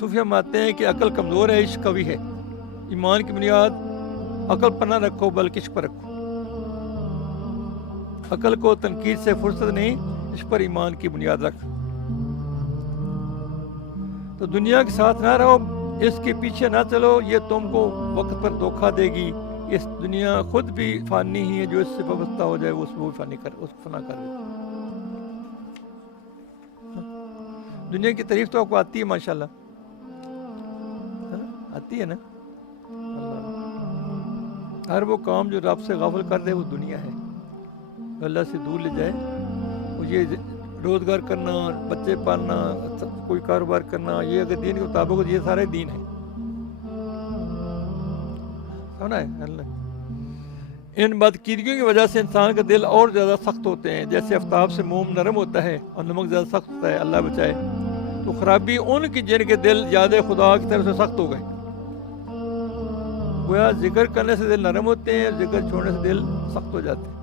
صوفیہ مانتے ہیں کہ عقل کمزور ہے، عشق قوی ہے۔ ایمان کی بنیاد عقل پر نہ رکھو بلکہ عشق پر رکھو۔ عقل کو تنقید سے فرصت نہیں، عشق پر ایمان کی بنیاد رکھ۔ تو دنیا کے ساتھ نہ رہو، اس کے پیچھے نہ چلو، یہ تم کو وقت پر دھوکہ دے گی۔ اس دنیا خود بھی فانی ہی ہے، جو اس سے وابستہ ہو جائے وہ اس کو فنا کر دے۔ دنیا کی تعریف تو آپ کو آتی ہے ماشاءاللہ، آتی ہے نا؟ ہر وہ کام جو رب سے غافل کر دے وہ دنیا ہے، اللہ سے دور لے جائے۔ وہ یہ روزگار کرنا، بچے پالنا، کوئی کاروبار کرنا، یہ اگر دین کے مطابق ہو، یہ سارے دین ہیں، سمجھا ہے اللہ۔ ان بدکیریوں کی وجہ سے انسان کا دل اور زیادہ سخت ہوتے ہیں، جیسے آفتاب سے موم نرم ہوتا ہے اور نمک زیادہ سخت ہوتا ہے، اللہ بچائے۔ تو خرابی ان کی جن کے دل یاد خدا کی طرف سے سخت ہو گئے۔ گویا ذکر کرنے سے دل نرم ہوتے ہیں، ذکر چھوڑنے سے دل سخت ہو جاتے ہیں۔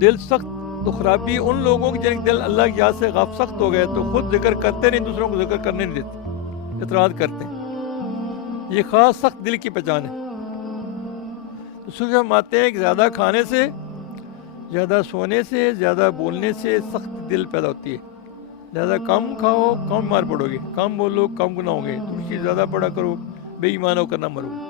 دل سخت تو خرابی ان لوگوں کی جن کے دل اللہ کی یاد سے سخت ہو گئے، تو خود ذکر کرتے نہیں، دوسروں کو ذکر کرنے نہیں دیتے، اعتراض کرتے ہیں۔ یہ خاص سخت دل کی پہچان ہے۔ تو صوفی فرماتے ہیں کہ زیادہ کھانے سے، زیادہ سونے سے، زیادہ بولنے سے سخت دل پیدا ہوتی ہے۔ زیادہ کم کھاؤ کم مار پڑو گے، کم بولو کم گناہ ہوں گے، تم چیز زیادہ پڑا کرو بے ایمان ہو کر نہ مرو۔